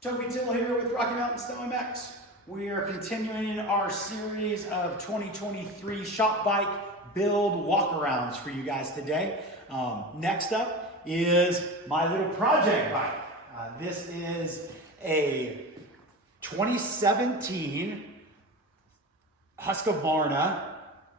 Toby Till here with Rocky Mountain Snow MX. We are continuing our series of 2023 shop bike build walkarounds for you guys today. Next up is my little project bike. This is a 2017 Husqvarna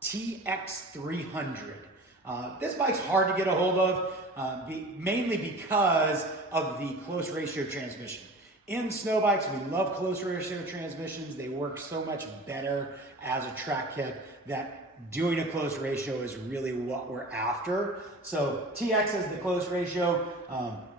TX300. This bike's hard to get a hold of, mainly because of the close ratio transmission. In snow bikes, we love close ratio transmissions. They work so much better as a track kit that doing a close ratio is really what we're after. So TX is the close ratio.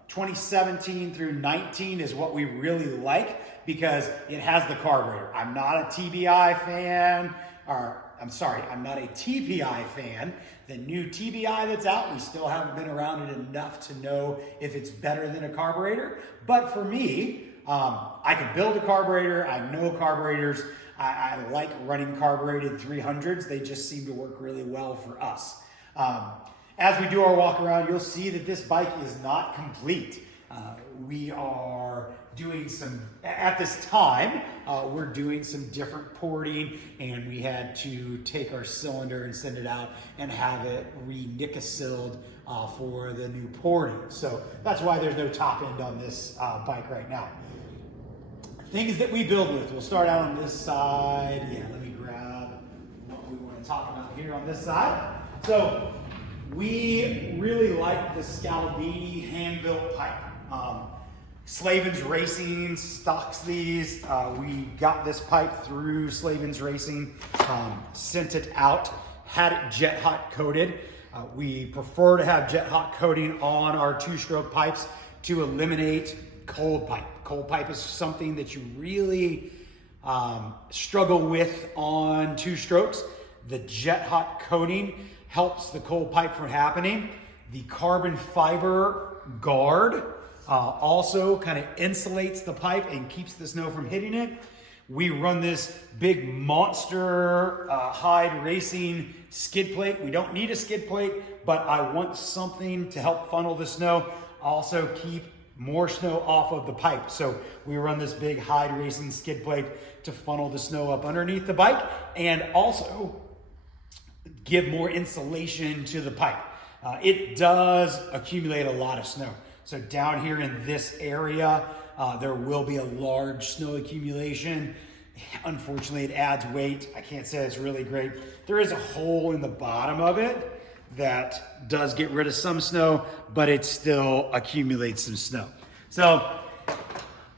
2017 through 19 is what we really like because it has the carburetor. I'm not a TBI fan, I'm not a TPI fan. The new TBI that's out, we still haven't been around it enough to know if it's better than a carburetor. But for me, I can build a carburetor. I know carburetors. I like running carbureted 300s. They just seem to work really well for us. As we do our walk around, you'll see that this bike is not complete. We are doing some, at this time, we're doing some different porting, and we had to take our cylinder and send it out and have it re-nickel-sealed for the new porting. So that's why there's no top end on this bike right now. Things that we build with, we'll start out on this side. Yeah, let me grab what we want to talk about here on this side. So we really like the Scalvini hand-built pipe. Slavens Racing stocks these. We got this pipe through Slavens Racing, sent it out, had it jet hot coated. We prefer to have jet hot coating on our two-stroke pipes to eliminate cold pipe. Cold pipe is something that you really struggle with on two strokes. The jet hot coating helps the cold pipe from happening. The carbon fiber guard also kind of insulates the pipe and keeps the snow from hitting it. We run this big monster hide racing skid plate. We don't need a skid plate, but I want something to help funnel the snow, also keep more snow off of the pipe. So we run this big hide racing skid plate to funnel the snow up underneath the bike and also give more insulation to the pipe. It does accumulate a lot of snow. So down here in this area, there will be a large snow accumulation. Unfortunately, it adds weight. I can't say it's really great. There is a hole in the bottom of it that does get rid of some snow, but it still accumulates some snow. So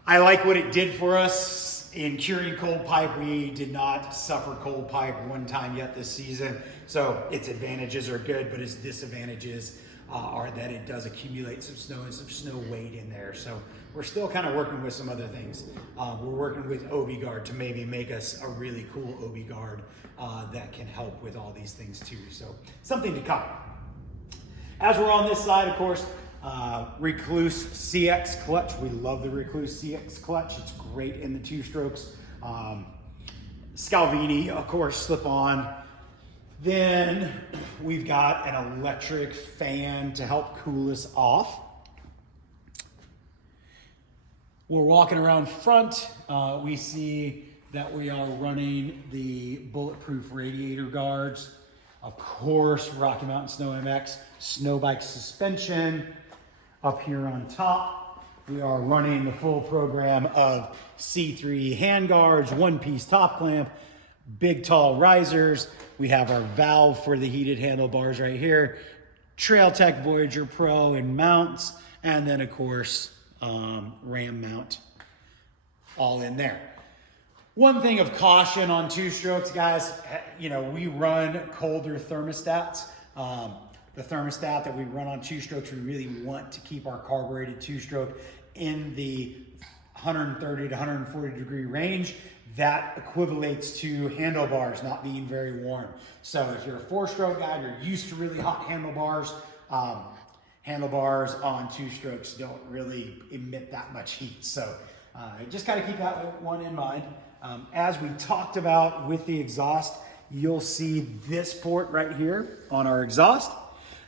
I like what it did for us in curing cold pipe. We did not suffer cold pipe one time yet this season. So its advantages are good, but its disadvantages are that it does accumulate some snow and some snow weight in there. So we're still kind of working with some other things. We're working with OB guard to maybe make us a really cool OB guard that can help with all these things too. So something to come. As we're on this side, of course, Recluse CX clutch. We love the Recluse CX clutch. It's great in the two strokes. Scalvini, of course, slip on. Then we've got an electric fan to help cool us off. We're walking around front. We see that we are running the bulletproof radiator guards. Of course, Rocky Mountain Snow MX snow bike suspension. Up here on top, we are running the full program of C3 hand guards, one-piece top clamp, big tall risers. We have our valve for the heated handlebars right here, Trailtech Voyager Pro and mounts, and then of course, ram mount all in there. One thing of caution on two strokes, guys, we run colder thermostats. The thermostat that we run on two strokes, we really want to keep our carbureted two stroke in the 130 to 140 degree range. That equivalates to handlebars not being very warm. So if you're a four-stroke guy, you're used to really hot handlebars. Handlebars on two strokes don't really emit that much heat. So just got to keep that one in mind. As we talked about with the exhaust, you'll see this port right here on our exhaust.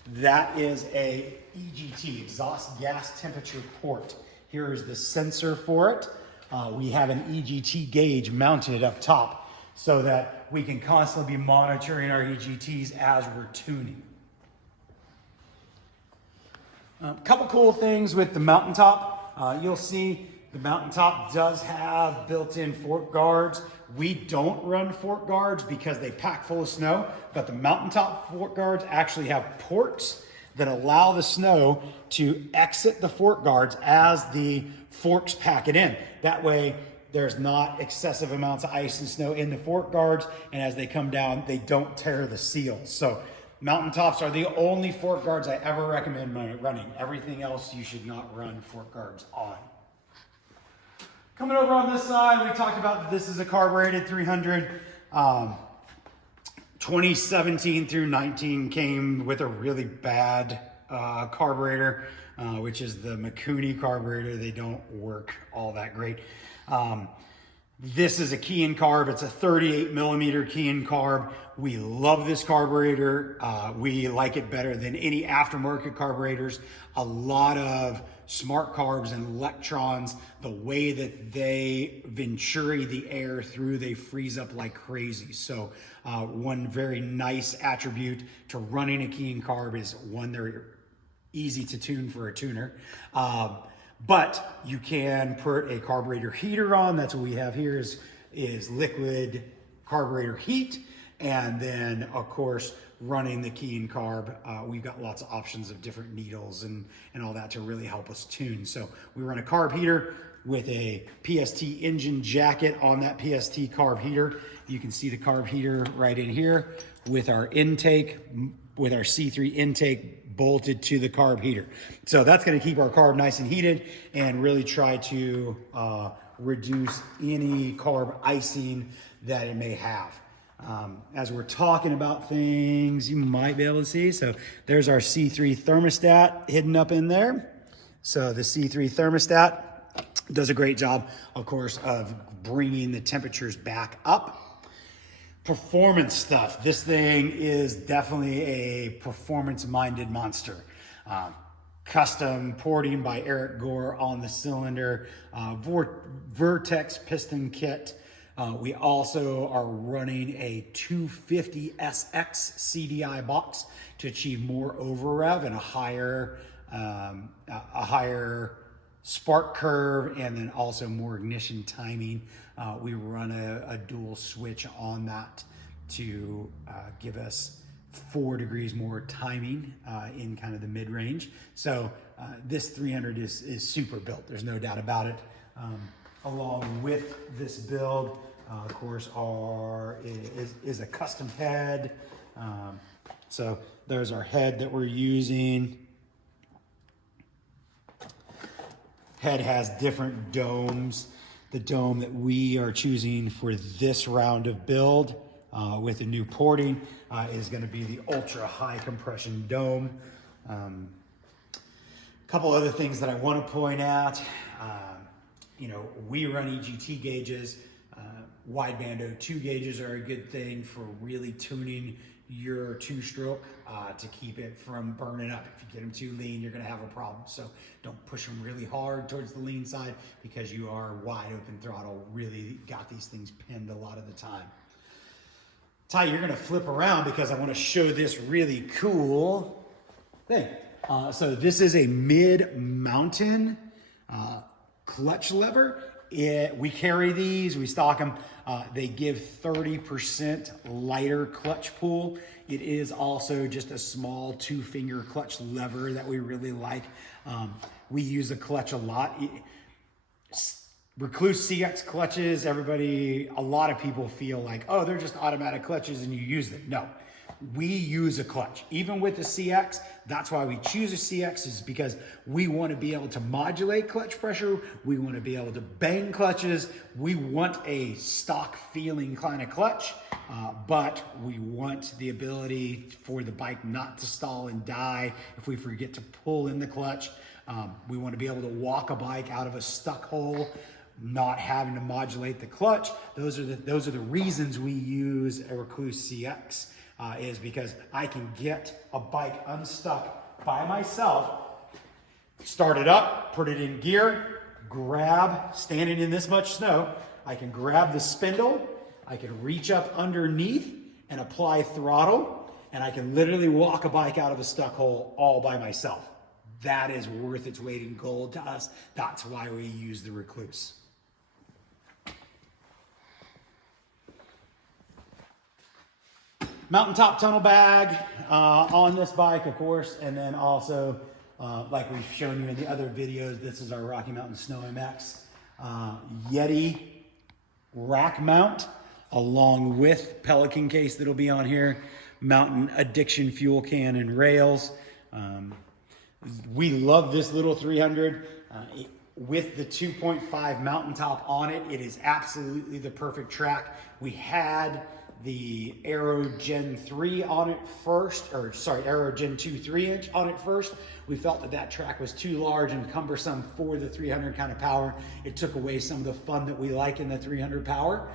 That is a EGT, exhaust gas temperature port. Here is the sensor for it. We have an EGT gauge mounted up top so that we can constantly be monitoring our EGTs as we're tuning. A couple cool things with the Mountaintop. You'll see the Mountaintop does have built-in fork guards. We don't run fork guards because they pack full of snow, but the Mountaintop fork guards actually have ports that allow the snow to exit the fork guards as the forks pack it in. That way, there's not excessive amounts of ice and snow in the fork guards, and as they come down, they don't tear the seals. So Mountaintops are the only fork guards I ever recommend running. Everything else you should not run fork guards on. Coming over on this side, we talked about this is a carbureted 300. 2017 through 19 came with a really bad carburetor, which is the Mikuni carburetor. They don't work all that great. This is a key-in carb. It's a 38 millimeter key-in carb. We love this carburetor. We like it better than any aftermarket carburetors. A lot of smart carbs and electrons, the way that they venturi the air through, they freeze up like crazy. So one very nice attribute to running a key-in carb is one, they're easy to tune for a tuner. But you can put a carburetor heater on. That's what we have here is liquid carburetor heat. And then of course, running the key-in carb, we've got lots of options of different needles and all that to really help us tune. So we run a carb heater with a PST engine jacket on that PST carb heater. You can see the carb heater right in here with our intake, with our C3 intake bolted to the carb heater. So that's gonna keep our carb nice and heated and really try to reduce any carb icing that it may have. As we're talking about things, you might be able to see. So there's our C3 thermostat hidden up in there. So the C3 thermostat does a great job, of course, of bringing the temperatures back up. Performance stuff. This thing is definitely a performance-minded monster. Custom porting by Eric Gore on the cylinder, Vertex piston kit. We also are running a 250 SX CDI box to achieve more over rev and a higher spark curve, and then also more ignition timing. We run a dual switch on that to give us 4 degrees more timing in kind of the mid-range. So this 300 is super built. There's no doubt about it. Along with this build, of course, is a custom head. So there's our head that we're using. Head has different domes. The dome that we are choosing for this round of build with the new porting is going to be the ultra high compression dome. A couple other things that I want to point out. We run EGT gauges. Wideband O2 gauges are a good thing for really tuning your two-stroke to keep it from burning up. If you get them too lean, you're gonna have a problem. So don't push them really hard towards the lean side because you are wide open throttle, really got these things pinned a lot of the time. Ty, you're gonna flip around because I wanna show this really cool thing. So this is a mid-mountain clutch lever. We carry these, we stock them. They give 30% lighter clutch pull. It is also just a small 2-finger clutch lever that we really like. We use the clutch a lot. Recluse CX clutches, a lot of people feel like, oh, they're just automatic clutches and you use them. No, we use a clutch. Even with the CX, that's why we choose a CX, is because we want to be able to modulate clutch pressure. We want to be able to bang clutches. We want a stock feeling kind of clutch, but we want the ability for the bike not to stall and die if we forget to pull in the clutch. We want to be able to walk a bike out of a stuck hole, not having to modulate the clutch. Those are the reasons we use a Recluse CX. Is because I can get a bike unstuck by myself, start it up, put it in gear, grab, standing in this much snow, I can grab the spindle, I can reach up underneath and apply throttle, and I can literally walk a bike out of a stuck hole all by myself. That is worth its weight in gold to us. That's why we use the Recluse. Mountaintop tunnel bag on this bike, of course, and then also, like we've shown you in the other videos, this is our Rocky Mountain Snow MX Yeti rack mount, along with Pelican case that'll be on here, Mountain Addiction fuel can and rails. We love this little 300 with the 2.5 mountaintop on it. It is absolutely the perfect track. We had the Aero Gen 3 on it first, or sorry, Aero Gen 2 3-inch on it first. We felt that that track was too large and cumbersome for the 300 kind of power. It took away some of the fun that we like in the 300 power.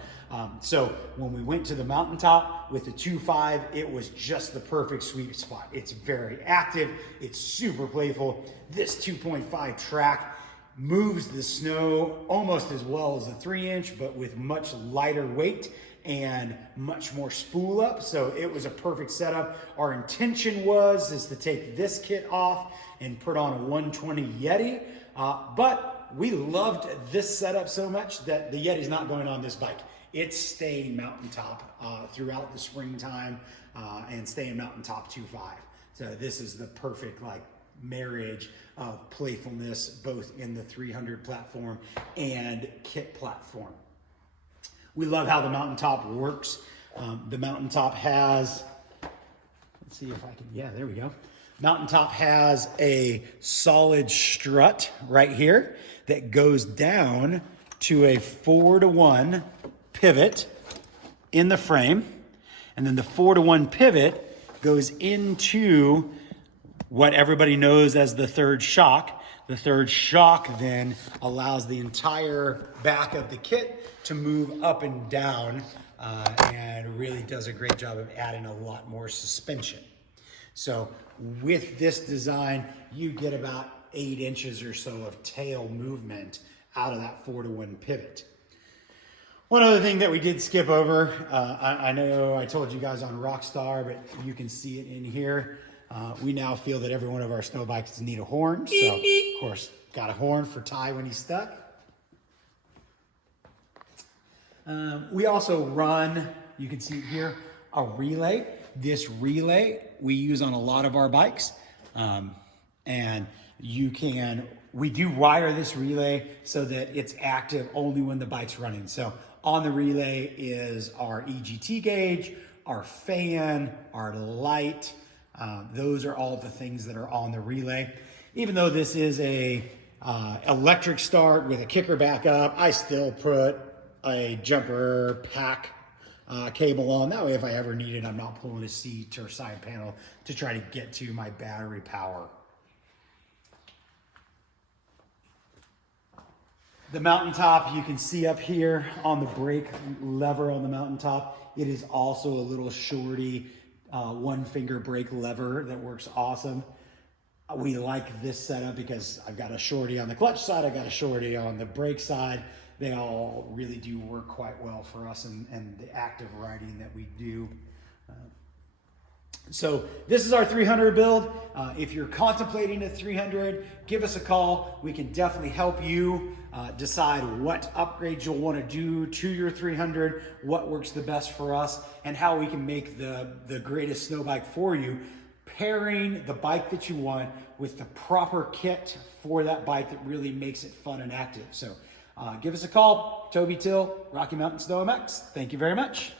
So when we went to the mountaintop with the 2.5, it was just the perfect sweet spot. It's very active, it's super playful. This 2.5 track moves the snow almost as well as the 3-inch, but with much lighter weight and much more spool up. So it was a perfect setup. Our intention is to take this kit off and put on a 120 Yeti, but we loved this setup so much that the Yeti's not going on this bike. It's staying mountaintop throughout the springtime and staying mountaintop 2.5. So this is the perfect like marriage of playfulness, both in the 300 platform and kit platform. We love how the mountaintop works. The mountaintop has, let's see if I can, yeah, there we go. Mountaintop has a solid strut right here that goes down to a 4-to-1 pivot in the frame. And then the 4-to-1 pivot goes into what everybody knows as the third shock. The third shock then allows the entire back of the kit to move up and down and really does a great job of adding a lot more suspension. So with this design, you get about 8 inches or so of tail movement out of that 4-to-1 pivot. One other thing that we did skip over, I know I told you guys on Rockstar, but you can see it in here. We now feel that every one of our snow bikes need a horn. So, of course, got a horn for Ty when he's stuck. We also run, you can see here, a relay. This relay we use on a lot of our bikes. And we do wire this relay so that it's active only when the bike's running. So on the relay is our EGT gauge, our fan, our light. Those are all the things that are on the relay. Even though this is a electric start with a kicker backup, I still put a jumper pack cable on. That way, if I ever need it, I'm not pulling a seat or side panel to try to get to my battery power. The mountaintop, you can see up here on the brake lever on the mountaintop, it is also a little shorty 1-finger brake lever that works awesome. We like this setup because I've got a shorty on the clutch side, I've got a shorty on the brake side. They all really do work quite well for us and the active riding that we do. So this is our 300 build. If you're contemplating a 300, give us a call. We can definitely help you decide what upgrades you'll want to do to your 300, what works the best for us, and how we can make the greatest snow bike for you, pairing the bike that you want with the proper kit for that bike that really makes it fun and active. So give us a call. Toby Till, Rocky Mountain Snow MX. Thank you very much.